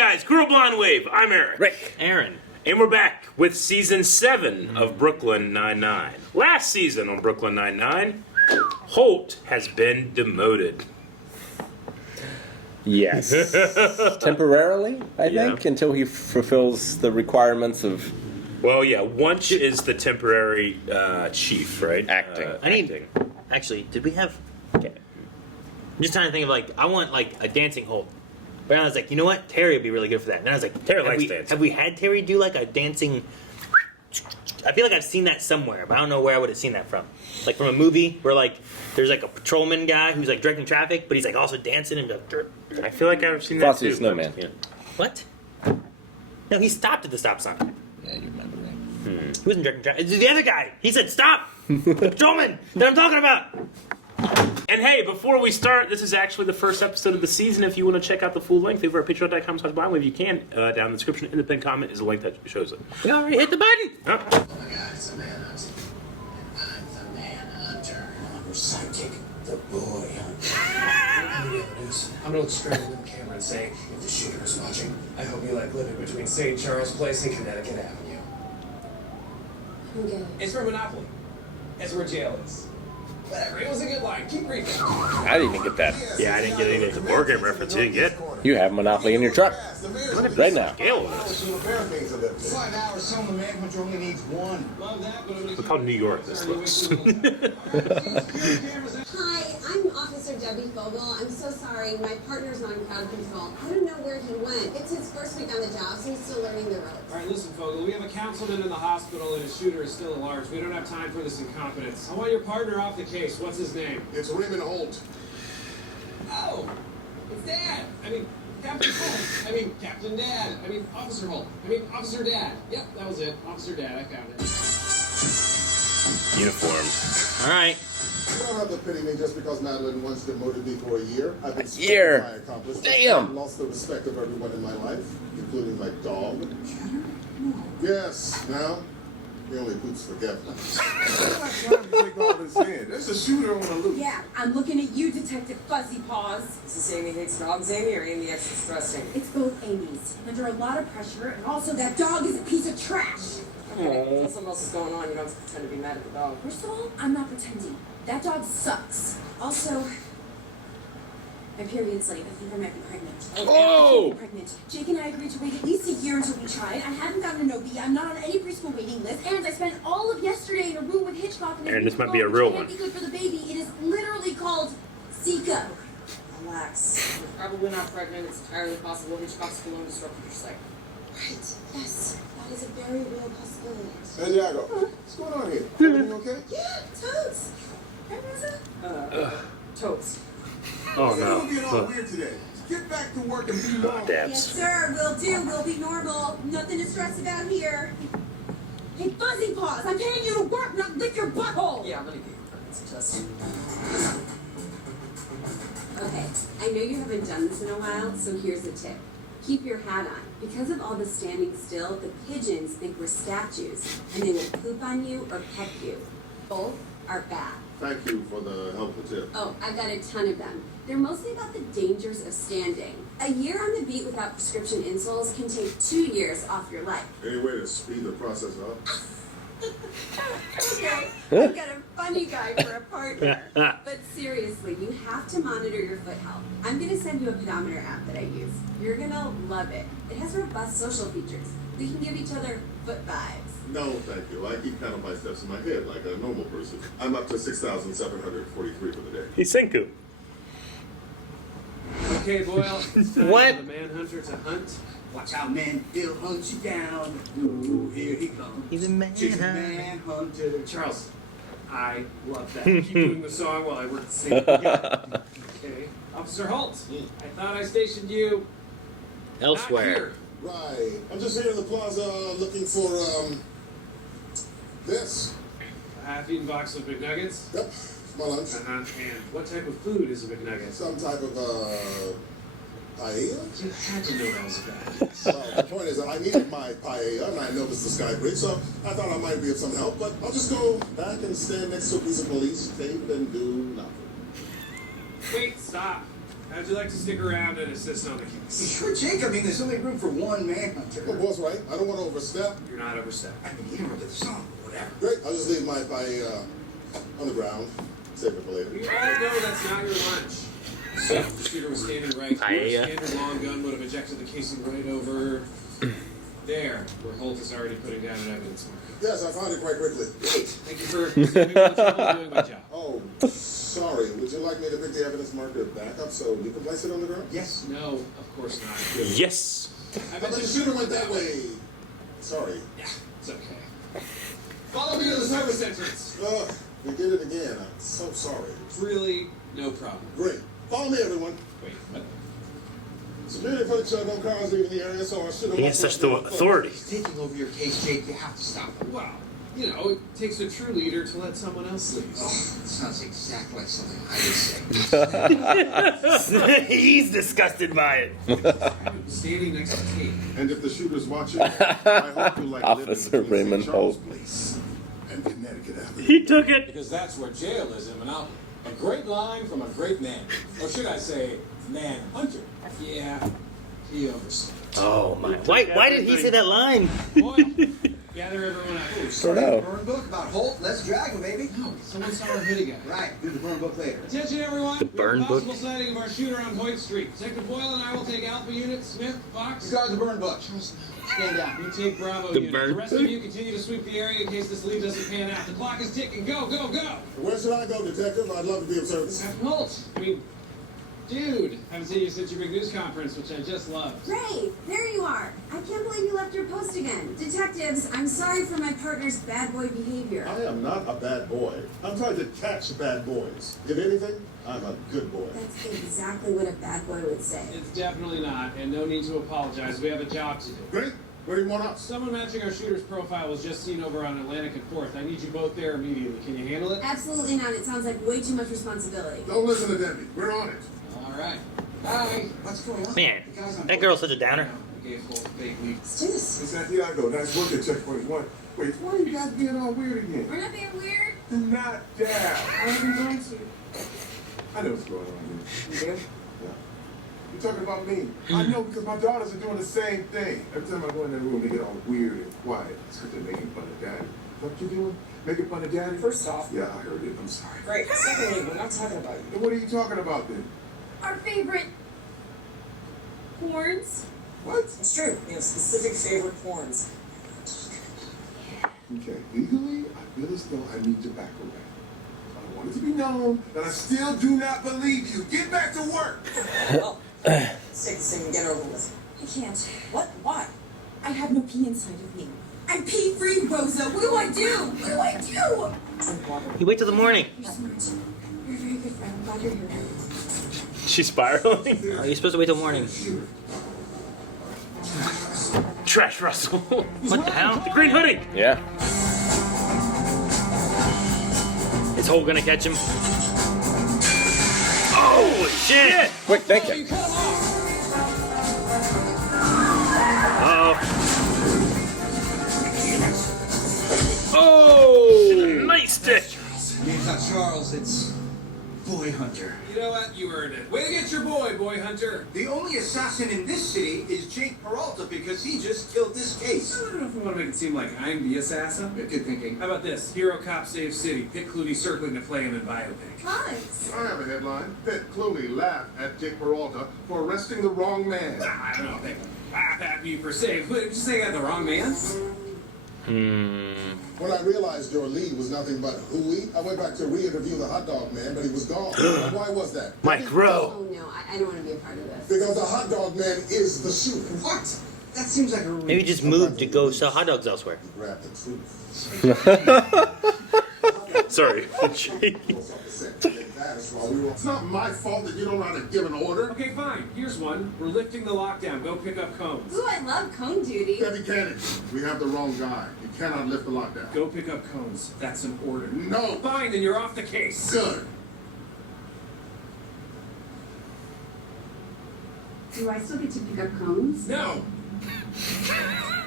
guys, Girl Blonde Wave. I'm Eric. Rick. Aaron. And we're back with Season 7 of Brooklyn Nine-Nine. Last season on Brooklyn Nine-Nine, Holt has been demoted. Yes. Temporarily, I think, until he fulfills the requirements of Well, yeah, Wunsch is the temporary chief, right? acting. Actually, did we have... Okay. I'm just trying to think of, like, I want, like, a dancing Holt. But I was like, you know what? Terry would be really good for that. And then I was like, Terry likes dancing. Have we had Terry do, like, a dancing... I feel like I've seen that somewhere, but I don't know where I would have seen that from. Like, from a movie where, like, there's, like, a patrolman guy who's, like, directing traffic, but he's, like, also dancing and... I feel like I've seen that Frosty too. the Snowman. Yeah. What? No, he stopped at the stop sign. Yeah, you remember me. He wasn't directing traffic. It's the other guy. He said, stop! Patrolman that I'm talking about! And hey, before we start, this is actually the first episode of the season. If you want to check out the full length over at patreon.com/blindwave, you can. Down in the description in the pinned comment is a link that shows it. You already hit the button! Oh. Oh my god, it's a manhunt. I'm the Manhunter. I'm your sidekick, the boy hunter. I'm gonna look straight into the camera and say, if the shooter is watching, I hope you like living between St. Charles Place and Connecticut Avenue. Okay. It's for Monopoly. That's where jail is. Whatever, it was a good line. Keep reading. I didn't even get that. Yeah, I didn't get any of the board game reference. You didn't get You have Monopoly in your truck right now. scale of this. 5 hours, so the Manhunter only needs one. Love that, but Look how New York this looks. Hi, I'm Officer Debbie Fogel. I'm so sorry. My partner's on crowd control. I don't know where he went. It's his first week on the job, so he's still learning the ropes. All right, listen, Fogel. We have a councilman in the hospital and a shooter is still at large. We don't have time for this incompetence. I want your partner off the case. What's his name? It's Raymond Holt. Oh, it's Dad. I mean, Captain Holt. I mean, Captain Dad. I mean, Officer Holt. I mean, Officer Dad. Yep, that was it. Officer Dad. I found it. Uniform. All right. You don't have to pity me just because Madeline once demoted me for a year. I've been year? my accomplishments. Damn. I've lost the respect of everyone in my life, including my dog. Yes, now he only poops forgiveness. There's a shooter on the loose. Yeah, I'm looking at you, Detective Fuzzy Paws. Is this Amy hates dogs, Amy, or Amy extra stressing? It's both Amy's. Under a lot of pressure, and also that dog is a piece of trash. Okay, something else is going on. You don't have to pretend to be mad at the dog. First of all, I'm not pretending. That dog sucks. Also, my period's late. I think I might be pregnant. Oh! I can't be pregnant. Jake and I agreed to wait at least a year until we tried. I haven't gotten an OB. I'm not on any preschool waiting list. And I spent all of yesterday in a room with Hitchcock and Aaron, this might be a real one. It can't be good for the baby. It is literally called Zika. Relax. You're probably not pregnant. It's entirely possible Hitchcock's balloon disrupted your cycle. Right. Yes. That is a very real possibility. Santiago, what's going on here? Everything okay? Yeah, totes. Hey, Rosa? Totes. Oh You're being all no. weird today. Get back to work and be normal. Yes, Dabs. sir. Will do. We'll be normal. Nothing to stress about here. Hey, Fuzzy Paws, I'm paying you to work, not lick your butthole. Yeah, I'm gonna get your pregnancy test. Okay, I know you haven't done this in a while, so here's a tip. Keep your hat on. Because of all the standing still, the pigeons think we're statues, and they will poop on you or peck you. Both are bad. Thank you for the helpful tip. Oh, I've got a ton of them. They're mostly about the dangers of standing. A year on the beat without prescription insoles can take 2 years off your life. Any way to speed the process up? Okay, I've got a funny guy for a partner. But seriously, you have to monitor your foot health. I'm going to send you a pedometer app that I use. You're going to love it. It has robust social features. We can give each other foot vibes. No, thank you. I keep counting my steps in my head like a normal person. I'm up to 6,743 for the day. He's Senku. Okay, Boyle. It's time What? for the Manhunter to hunt. Watch out, man. He'll hunt you down. Ooh, here he comes. He's a She's a manhunter. manhunter. Charles, I love that. Keep doing the song while I work the same. Okay. Officer Holt, I thought I stationed you not Elsewhere. here. Right. I'm just here in the plaza looking for, this. A half-eaten box of McNuggets. Yep, it's my lunch. And what type of food is a McNugget? Some type of, paella? You had to know that was a bad idea. Well, the point is that I needed my paella, and I noticed the sky bridge, so I thought I might be of some help, but I'll just go back and stand next to a piece of police tape and do nothing. Wait, stop. How'd you like to stick around and assist on the case? Sure, Jake. I mean, there's only room for one Manhunter. Well, boss, right? I don't want to overstep. You're not overstepping. I mean, you know, the song, whatever. Great. I'll just leave my on the ground. Save it for later. You already know that's not your lunch. So if the shooter was standing right here, standard long gun would have ejected the casing right over there, where Holt is already putting down an evidence marker. Yes, I found it quite quickly. Great. Thank you for saving me the trouble of doing my job. Oh, sorry. Would you like me to pick the evidence marker back up so you can place it on the ground? Yes. No, of course not. Yes. I But bet the you shooter went that way. Sorry. Yeah, it's okay. Follow me to the service entrance. Ugh, we did it again. I'm so sorry. Really, no problem. Great. Follow me, everyone. Wait, what? Security footage showed no cars leaving the area, so I should have... He has such the authority. He's taking over your case, Jake. You have to stop him. Well, you know, it takes a true leader to let someone else lead. Oh, it sounds exactly like something I would say. He's disgusted by it. I'm standing next to Kate. And if the shooter's watching, I hope you like Officer living between Raymond St. Charles Holt. Place and Connecticut Avenue. He took it. Because that's where jail is in Monopoly. A great line from a great man. Or should I say, Manhunter. Yeah, he overstepped. Oh my! Why did he say that line? Boyle, gather everyone up. Don't know. Burn book about Holt. Let's drag him, baby. No, someone saw our hoodie guy. Right. Do the burn book later. Attention, everyone. The burn we have a book? possible sighting of our shooter on Hoyt Street. Detective Boyle and I will take Alpha Unit, Smith, Fox. You guard the burn book. Stand down. You take Bravo The Unit. burn The rest of you continue to sweep the area in case this lead doesn't pan out. The clock is ticking. Go, go, go. Where should I go, detective? I'd love to be of service. Captain Holt. I mean, dude. Haven't seen you since your big news conference, which I just loved. Ray, there you are. I can't believe you left your post again. Detectives, I'm sorry for my partner's bad boy behavior. I am not a bad boy. I'm trying to catch bad boys. If anything, I'm a good boy. That's exactly what a bad boy would say. It's definitely not, and no need to apologize. We have a job to do. Great. Where do you want us? Someone matching our shooter's profile was just seen over on Atlantic and 4th. I need you both there immediately. Can you handle it? Absolutely not. It sounds like way too much responsibility. Don't listen to Debbie. We're on it. All right. Bye. What's going on? Man, The guy's on that girl's such a downer. We gave Holt a fake lead. Let's do this. It's Santiago. Nice work at Checkpoint 1. Wait, why are you guys being all weird again? We're not being weird. Do not dab. What are we going to? I know what's going on here. You do? Yeah. You're talking about me. I know because my daughters are doing the same thing. Every time I go in that room, they get all weird and quiet. It's because they're making fun of Daddy. Is that what you're doing? Making fun of Daddy? First off, Yeah, I heard it. I'm sorry. great. Secondly, we're not talking about you. Then what are you talking about then? Our favorite horns. What? It's true. We have specific favorite horns. Okay, legally, I feel as though I need to back away. I want it to be known that I still do not believe you. Get back to work! Well, let's take this thing and get over with. I can't. What? Why? I have no pee inside of me. I'm pee free, Rosa. What do I do? What do I do? Drink water. You wait till the morning. You're smart. You're a very good friend. I'm glad you're here. She's spiraling. Are you supposed to wait till morning? Trash Russell. What the hell? The green hoodie. Yeah. Is Holt gonna catch him? Oh shit! Quick You thinking. cut him off. Oh, nice stick. Name's not Charles, it's Boy Hunter. You know what? You earned it. Way to get your boy Hunter. The only assassin in this city is Jake Peralta because he just killed this case. I don't know if we want to make it seem like I'm the assassin. Good thinking. How about this? Hero cop saves city. Pitt Clooney circling to play him in biopic. Thanks. I have a headline. Pitt Clooney laughed at Jake Peralta for arresting the wrong man. I don't know if they laugh at me per se, but just say I got the wrong man. When I realized your lead was nothing but hooey, I went back to re-interview the hot dog man, but he was gone. Why was that? Mike Rowe. Oh no, I don't want to be a part of this. Because the hot dog man is the shooter. What? That seems like a Maybe just move to go sell hot dogs elsewhere. You grabbed the truth. Sorry. It's not my fault that you don't know how to give an order. Okay, fine. Here's one. We're lifting the lockdown. Go pick up cones. Ooh, I love cone duty. Debbie Cannon, we have the wrong guy. You cannot lift the lockdown. Go pick up cones. That's an order. No. Fine, then you're off the case. Good. Do I still get to pick up cones? No.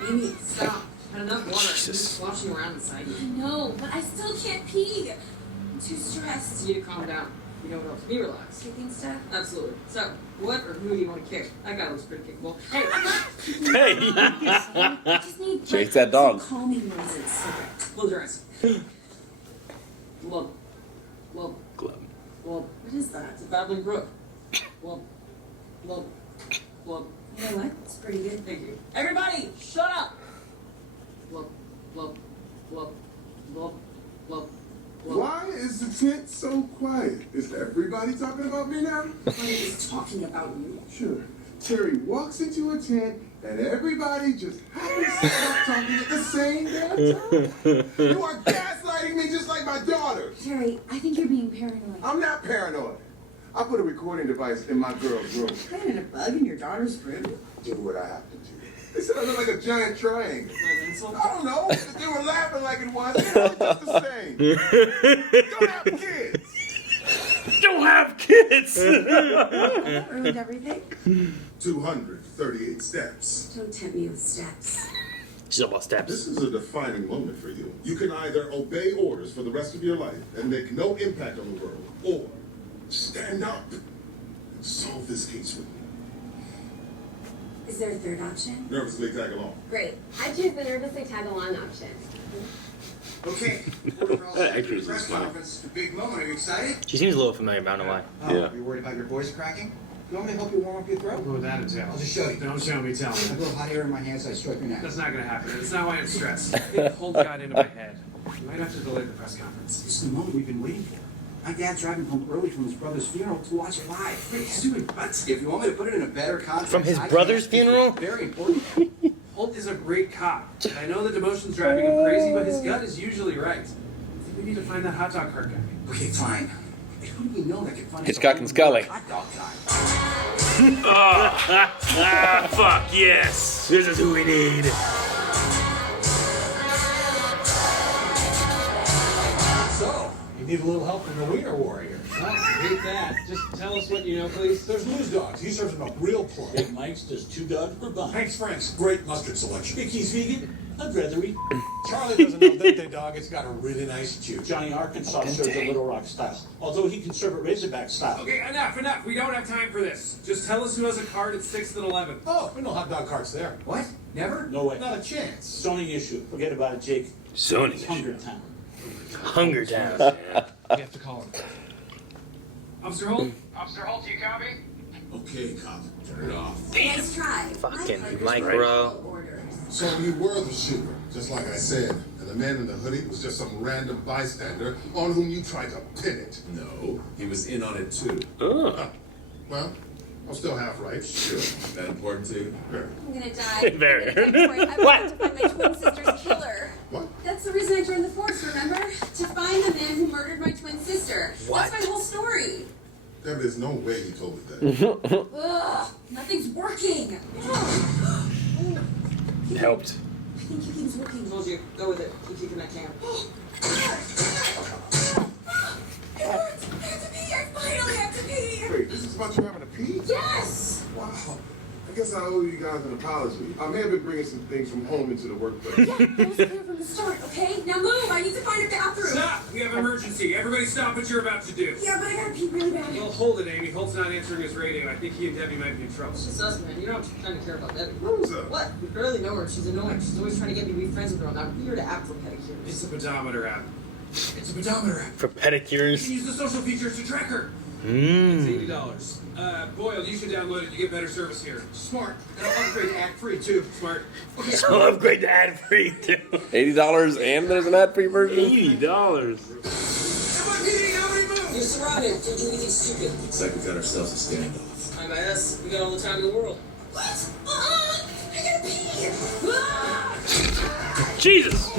Amy, stop. Had enough water. I'm Jesus. just sloshing around inside I you. know, but I still can't pee. I'm too stressed. You need to calm down. You know what helps me relax? Kicking stuff? Absolutely. So, what or who do you want to kick? That guy looks pretty kickable. Hey, Hey! I just need Chase that dog. some calming noises. close your eyes. Whoa. Whoa. Club. Whoa. What is that? It's a Babbling Brook. Whoa. Whoa. Whoa. You know what? It's pretty good. Thank you. Everybody, shut up! Whoa. Whoa. Whoa. Whoa. Whoa. Whoa. Why is the tent so quiet? Is everybody talking about me now? Everybody is talking about you. Sure. Terry walks into a tent and everybody just happens to stop talking at the same damn time. You are gaslighting me just like my daughter. Terry, I think you're being paranoid. I'm not paranoid. I put a recording device in my girl's room. Planting a bug in your daughter's room? Do what I have to do. They said I look like a giant triangle. I don't know. If they were laughing like it was, it's all just the same. Don't have kids. Don't have kids! That ruined everything. 238 steps. Don't tempt me with steps. She's all about steps. This is a defining moment for you. You can either obey orders for the rest of your life and make no impact on the world, or stand up and solve this case with me. Is there a third option? Nervously tag along. Great. I choose the nervously tag along option. Okay. Actress is Press funny. conference. A big moment. Are you excited? She seems a little familiar, but I don't know why. Oh, Yeah. You worried about your voice cracking? You want me to help you warm up your throat? What would that entail? I'll just show you. Don't show me, tell me. I blow hot air in my hands, I stroke your neck. That's not gonna happen. It's not why I'm stressed. Holt got into my head. You might have to delay the press conference. This is the moment we've been waiting for. My dad's driving home early from his brother's funeral to watch it live. Wait, he's doing what? If you want me to put it in a better context, From his I brother's can't. funeral? Very important. Holt is a great cop. And I know the demotion's driving him crazy, but his gut is usually right. I think we need to find that hot dog cart guy. Okay, fine. But who do we know that can find Hitchcock and Scully. hot dog guy? Fuck yes! This is who we need. So, you need a little help from the Weiner Warriors. Oh, I hate that. Just tell us what you know, please. There's Lou's dogs. He serves them a real plum. Big Mike's does 2 dogs per bun. Thanks, Frank's great mustard selection. Think he's vegan? I'd rather eat. Charlie doesn't know Dente dog. It's got a really nice chew. Johnny Arkansas serves a Little Rock style, although he can serve it Razorback style. Okay, enough. We don't have time for this. Just tell us who has a card at 6th and 11th. Oh, we no hot dog carts there. What? Never? No way. Not a chance. Zoning issue. Forget about it, Jake. Zoning It's Hunger Town. Hunger Town. We have to call him. Officer Holt? Officer Holt, you copy? Okay, cop. Turn it off. Nice try. Fucking My partner's micro. orders. So you were the shooter, just like I said. And the man in the hoodie was just some random bystander on whom you tried to pin it. No, he was in on it too. Well, I'm still half right. Sure. That important to you? Sure. I'm gonna die. Very. I'm gonna die before I have to find my twin sister's killer. What? That's the reason I joined the force, remember? To find the man who murdered my twin sister. What? That's my whole story. There's no way he told me that. Ugh, nothing's working. Helped. I think Kicking's working. Told you, go with it. Keep kicking that can. It worked. I have to pee. I finally have to pee. Wait, this is about you having a pee? Yes. Wow. I guess I owe you guys an apology. I may have been bringing some things from home into the workplace. Yeah, that was clear from the start, okay? Now move. I need to find a bathroom. Stop! We have emergency. Everybody stop what you're about to do. Yeah, but I gotta pee really bad. Well, hold it, Amy. Holt's not answering his radio. I think he and Debbie might be in trouble. It's us, man. You don't have to kind of care about Debbie. What was that? What? We barely know her. She's annoying. She's always trying to get me to be friends with her on that weird app for pedicures. It's a pedometer app. It's a pedometer app. For You pedicures. can use the social features to track her. It's Mmm. $80. Boyle, you should download it. You get better service here. Smart. And I'll upgrade to Act Free, too. Smart. So upgrade to ad free too. $80 and there's an ad-free version? $80. NYPD, nobody move! You're surrounded. Don't do anything stupid. Looks like we got ourselves a standoff. Fine by us. We got all the time in the world. What? I gotta pee. Ah! Jesus!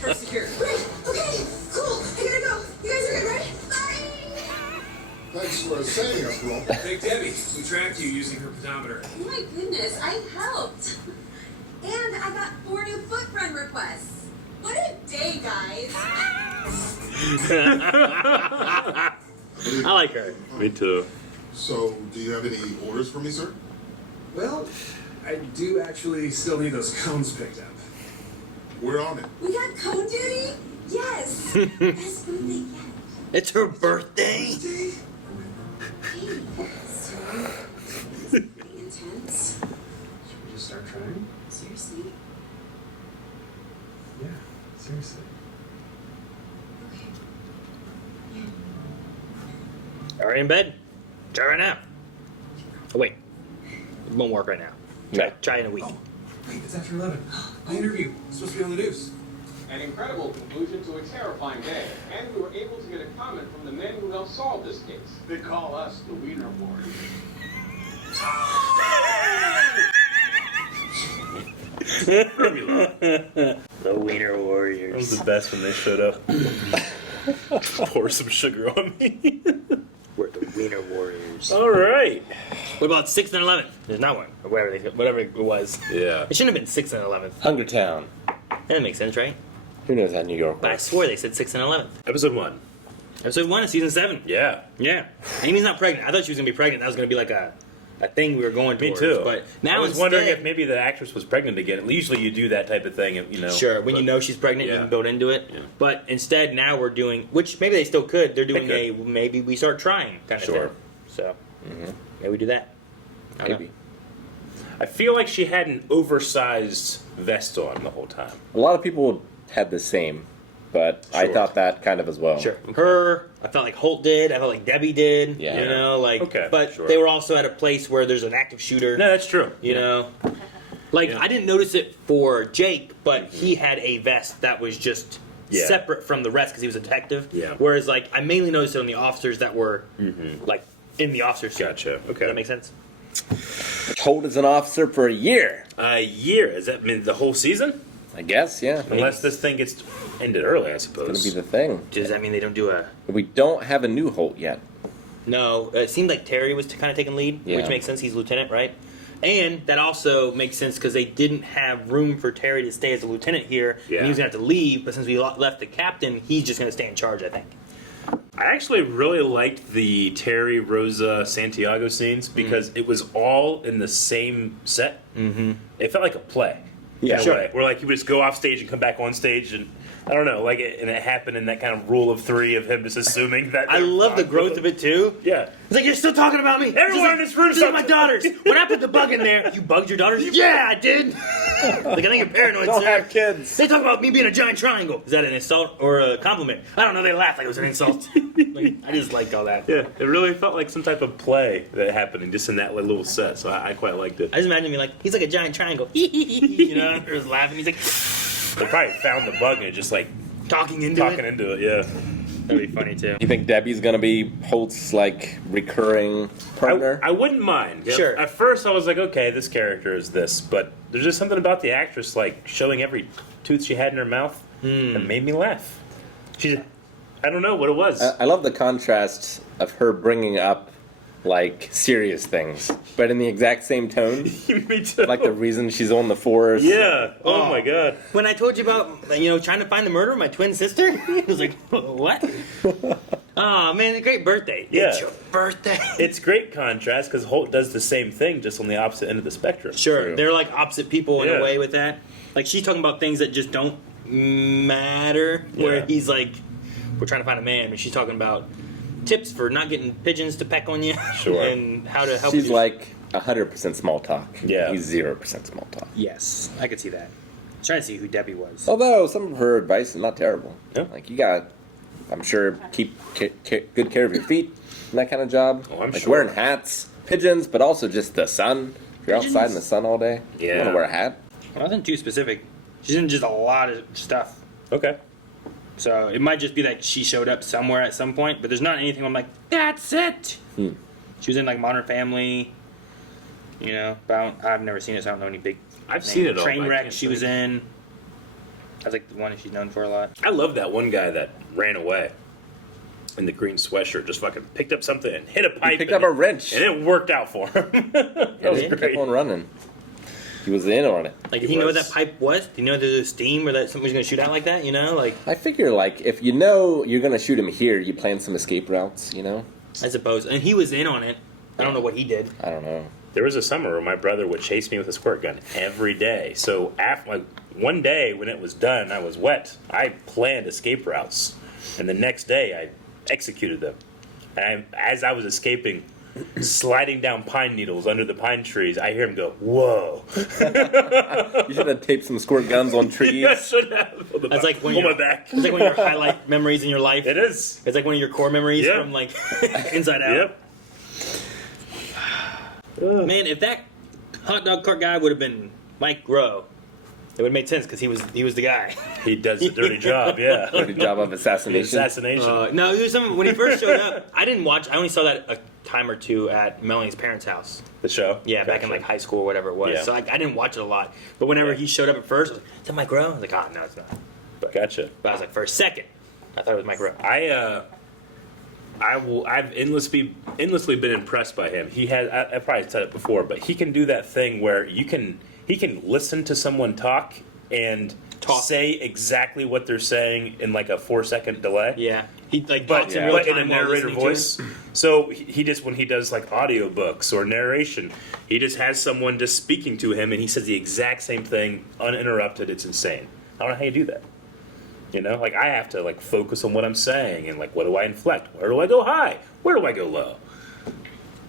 First secure. Great. Okay. Cool. I gotta go. You guys are good, right? Bye. Thanks for saving us, bro. Hey, Debbie, we tracked you using her pedometer. Oh my goodness, I helped. And I got 4 new foot friend requests. What a day, guys. I like her. Me too. So, do you have any orders for me, sir? Well, I do actually still need those cones picked up. We're on it. We got cone duty? Yes. Best food they get. It's her birthday. Hey, so this is pretty intense. Should we just start trying? Seriously? Yeah, seriously. Okay. Already in bed. Try right now. Oh wait, it won't work right now. Try in a week. Oh, wait, it's after 11. My interview. It's supposed to be on the news. An incredible conclusion to a terrifying day, and we were able to get a comment from the men who helped solve this case. They call us the Weiner Warriors. The Weiner Warriors. That was the best when they showed up. Pour some sugar on me. We're the Weiner Warriors. All right. What about 6th and 11th? There's not one. Or whatever it was. Yeah. It shouldn't have been 6th and 11th. Hungertown. That makes sense, right? Who knows how New York But I works? swore they said 6th and 11th. Episode 1. Episode 1 of season 7. Yeah. Yeah. Amy's not pregnant. I thought she was going to be pregnant. That was going to be like a thing we were going Me towards. too. But now I was instead, wondering if maybe the actress was pregnant again. Usually you do that type of thing, you know. Sure, when but- you know she's pregnant, you Yeah. can build into it. Yeah. But instead, now we're doing, which maybe they still could. They're doing They a maybe we start trying kind of Sure. thing. So maybe we do that. I don't Maybe. know. I feel like she had an oversized vest on the whole time. A lot of people had the same, but I Sure. thought that kind of as well. Sure. Her, I felt like Holt did. I felt like Debbie did. Yeah. You know, like. Okay, But sure. they were also at a place where there's an active shooter. No, that's true. You know. Like Yeah. I didn't notice it for Jake, but he had a vest that was just Yeah. separate from the rest because he was a detective. Yeah. Whereas like I mainly noticed it on the officers that were like in the officers. suit. Gotcha. Does Okay. that make sense? Holt is an officer for a year. A year. Does that mean the whole season? I guess, yeah. Unless this thing gets ended early, I suppose. It's gonna be the thing. Does that mean they don't do a? We don't have a new Holt yet. No, it seemed like Terry was kind of taking lead, Yeah. which makes sense. He's lieutenant, right? And that also makes sense because they didn't have room for Terry to stay as a lieutenant here, Yeah. and he was gonna have to leave. But since we left the captain, he's just gonna stay in charge, I think. I actually really liked the Terry, Rosa, Santiago scenes because it was all in the same set. Mm-hmm. It felt like a play. Yeah. in a Sure. way, where like he would just go off stage and come back on stage, and I don't know, like and it happened in that kind of rule of three of him just assuming that. I love the growth of it too. Yeah. It's like, you're still talking about me. Everyone in this room These are my daughters. When I put the bug in there, you bugged your daughters? Yeah, I did. Like, I think you're paranoid, Don't sir. have kids. They talk about me being a giant triangle. Is that an insult or a compliment? I don't know. They laughed like it was an insult. Like, I just liked all that. Yeah, it really felt like some type of play that happened just in that little set, so I quite liked it. I just imagine me like, he's like a giant triangle. You know, or just laughing. He's like, They probably found the bug and just like talking into into it, yeah. That'd be funny too. You think Debbie's gonna be Holt's like recurring partner? I wouldn't mind. Sure. At first, I was like, okay, this character is this, but there's just something about the actress, like showing every tooth she had in her mouth, that made me laugh. I don't know what it was. I love the contrast of her bringing up like serious things, but in the exact same tone. Me too. Like the reason she's on the force. Yeah. Oh my god. When I told you about, trying to find the murder of my twin sister, I was like, what? Oh man, a great birthday. Yeah. It's your birthday. It's great contrast because Holt does the same thing, just on the opposite end of the spectrum. Sure, they're like opposite people in Yeah. a way with that. Like she's talking about things that just don't matter. Where Yeah. he's like, we're trying to find a man, and she's talking about tips for not getting pigeons to peck on you. Sure. And how to help. She's you. like 100% small talk. Yeah. He's 0% small talk. Yes, I could see that. Trying to see who Debbie was. Although some of her advice is not terrible. Yeah. Like you gotta, I'm sure, keep good care of your feet and that kind of job. Oh, I'm like sure. wearing hats, pigeons, but also just the sun. If you're outside in the sun all day, you Yeah. want to wear a hat. Nothing too specific. She's in just a lot of stuff. Okay. So it might just be that she showed up somewhere at some point, but there's not anything I'm like, that's it. She was in like Modern Family, but I've never seen it, so I don't know any big. I've seen it all, but I Trainwreck can't she was think. in. That's like the one that she's known for a lot. I love that one guy that ran away in the green sweatshirt, just fucking picked up something and hit a pipe. He picked up a wrench. And it worked out for him. That was He great. kept on running. He was in on it. Like, did he know what that pipe was? Did he know there was steam or that something was going to shoot out like that? Like, I figure, like, if you know you're gonna shoot him here, you plan some escape routes. I suppose. And he was in on it. I don't know what he did. I don't know. There was a summer where my brother would chase me with a squirt gun every day. So after one day when it was done, I was wet. I planned escape routes, and the next day I executed them. And as I was escaping, sliding down pine needles under the pine trees, I hear him go, "Whoa!" You should have taped some squirt guns on trees. Yeah, I should have. That's like when on my you're back. It's like one of your highlight memories in your life. It is. It's like one of your core memories Yeah. from like Inside Out. Yep. Man, if that hot dog cart guy would have been Mike Rowe, it would have made sense because he was the guy. He does a dirty job, yeah. Good job of assassination. No, he was when he first showed up. I didn't watch. I only saw that a time or two at Melanie's parents' house. The show? Yeah, back in like high school or whatever it was. Yeah. So I didn't watch it a lot. But whenever he showed up at first, I was like, is that Mike Rowe? I was like, oh, no, it's not. Gotcha. But I was like, for a second, I thought it was Mike Rowe. I've endlessly been impressed by him. He has. I probably said it before, but he can do that thing where he can listen to someone talk and say exactly what they're saying in like a 4-second delay. Yeah, he like but talks in real time in a while narrator listening to voice. So he just, when he does like audiobooks or narration, he just has someone just speaking to him, and he says the exact same thing uninterrupted. It's insane. I don't know how you do that. You know, like I have to like focus on what I'm saying and like what do I inflect? Where do I go high? Where do I go low?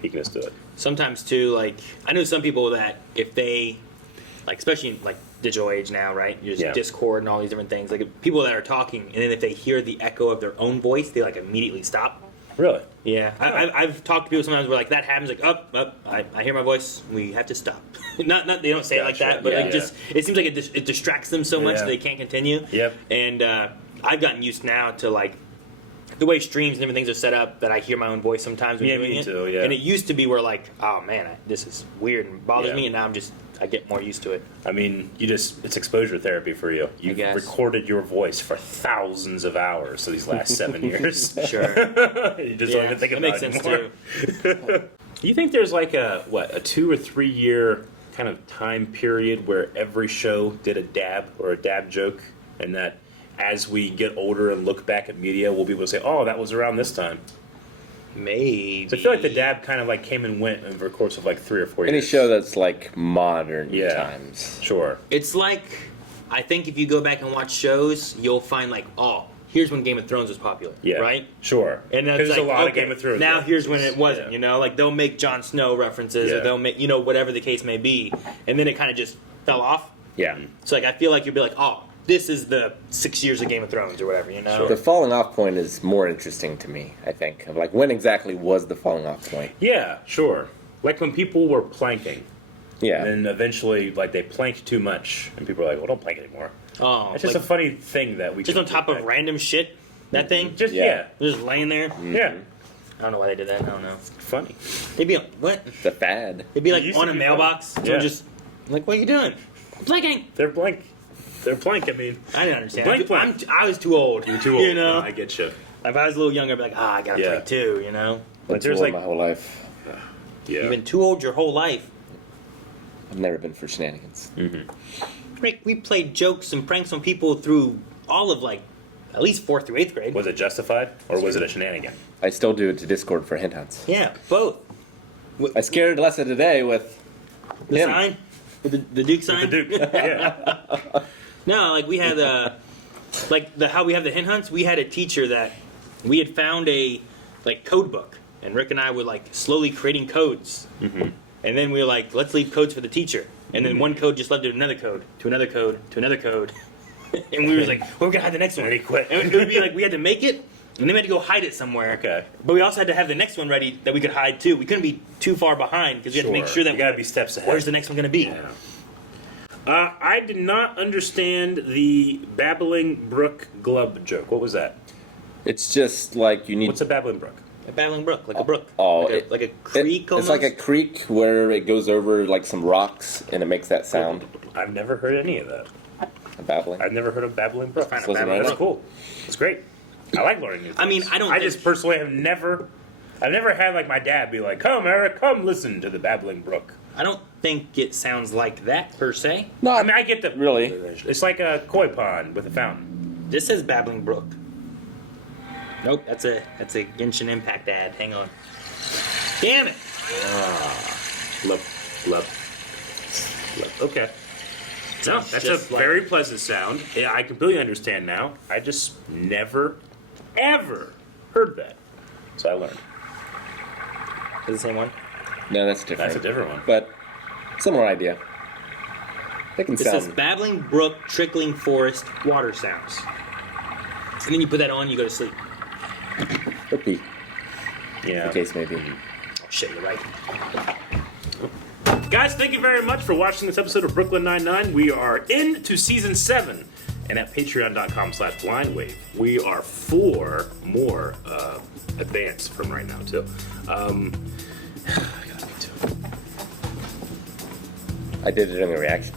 He can just do it. Sometimes too, like I know some people that if they, like especially in like digital age now, right? There's Discord and all these different things. Like people that are talking, and then if they hear the echo of their own voice, they like immediately stop. Really? Yeah, I've talked to people sometimes where like that happens, like I hear my voice, we have to stop. not they don't say it like that, but like just it seems like it distracts them so much that they can't continue. Yep. And I've gotten used now to like the way streams and different things are set up that I hear my own voice sometimes when doing me it. too, yeah. And it used to be where like, oh man, this is weird and bothers me, and now I get more used to it. I mean, it's exposure therapy for you. You've recorded your voice for thousands of hours for these last 7 years. Sure. You just don't even think about it. That makes sense anymore. too. Do you think there's like a 2 or 3 year kind of time period where every show did a dab or a dab joke, and that as we get older and look back at media, we'll be able to say, oh, that was around this time? Maybe. So I feel like the dab kind of like came and went over the course of like 3 or 4 years. Any show that's like modern times. Sure. It's like, I think if you go back and watch shows, you'll find like, oh, here's when Game of Thrones was popular. Yeah. Right? Sure. And that's there's like, a lot okay, of Game of Thrones. now here's when it wasn't, you know? Like they'll make Jon Snow references or they'll make, whatever the case may be. And then it kind of just fell off. Yeah. So like I feel like you'll be like, oh, this is the 6 years of Game of Thrones or whatever, you know? The falling off point is more interesting to me, I think. Of like, when exactly was the falling off point? Yeah, sure. Like when people were planking. Yeah. And then eventually, like, they planked too much, and people were like, well, don't plank anymore. Oh. It's just like, a funny thing that we just on top of random shit, that thing? Just, Just laying there? Yeah. I don't know why they did that. I don't know. Funny. They'd be, what? The fad. It'd be like It used on to a be mailbox. fun. Someone Yeah. just, like, what are you doing? Blanking. They're blank. They're blank, I mean. I didn't understand. Blank. I was too old. You're too old. You know? I get you. If I was a little younger, I'd be like, I gotta play too, you know? But there's like my whole life. Yeah. You've been too old your whole life. I've never been for shenanigans. Rick, we played jokes and pranks on people through all of like at least 4th through 8th grade. Was it justified, or was it a shenanigan? I still do it to Discord for hint hunts. Yeah, both. I scared Lessa today with The him. sign? With the Duke sign? The Duke, yeah. No, like we had how we have the hint hunts, we had a teacher that we had found a like code book, and Rick and I were like slowly creating codes. Mm-hmm. And then we were like, let's leave codes for the teacher. And then one code just led to another code, to another code, to another code. And we were like, well, we're gonna hide the next one. And he quit. And it would be like we had to make it, and then we had to go hide it somewhere. Okay. But we also had to have the next one ready that we could hide too. We couldn't be too far behind because we had to make sure that you gotta be steps ahead. where's the next one gonna be? Yeah. I did not understand the Babbling Brook glub joke. What was that? It's just like you need. What's a Babbling Brook? A Babbling Brook, like a brook. Oh, like a creek It's almost? like a creek where it goes over like some rocks and it makes that sound. I've never heard any of that. A babbling. I've never heard of Babbling Brook. Find a Wasn't Babbling right? That's Brook. cool. It's great. I like learning new things. I mean, I just personally have never had like my dad be like, "Come, Eric, come listen to the Babbling Brook." I don't think it sounds like that per se. No, I mean, I get the really. It's like a koi pond with a fountain. This says Babbling Brook. Nope, that's a Genshin Impact ad. Hang on. Damn it! Love. Okay. No, Sounds that's a just like- very pleasant sound. Yeah, I completely understand now. I just never, ever heard that. So I learned. Is it the same one? No, that's different. That's a different one. But similar idea. They can It says sound. babbling brook, trickling forest, water sounds. And then you put that on, you go to sleep. Repeat. Yeah. The case may be. Oh shit, you're right. Guys, thank you very much for watching this episode of Brooklyn Nine-Nine. We are into season 7, and at patreon.com/blindwave, we are 4 more advanced from right now, too. I gotta be too. I did it in the reaction.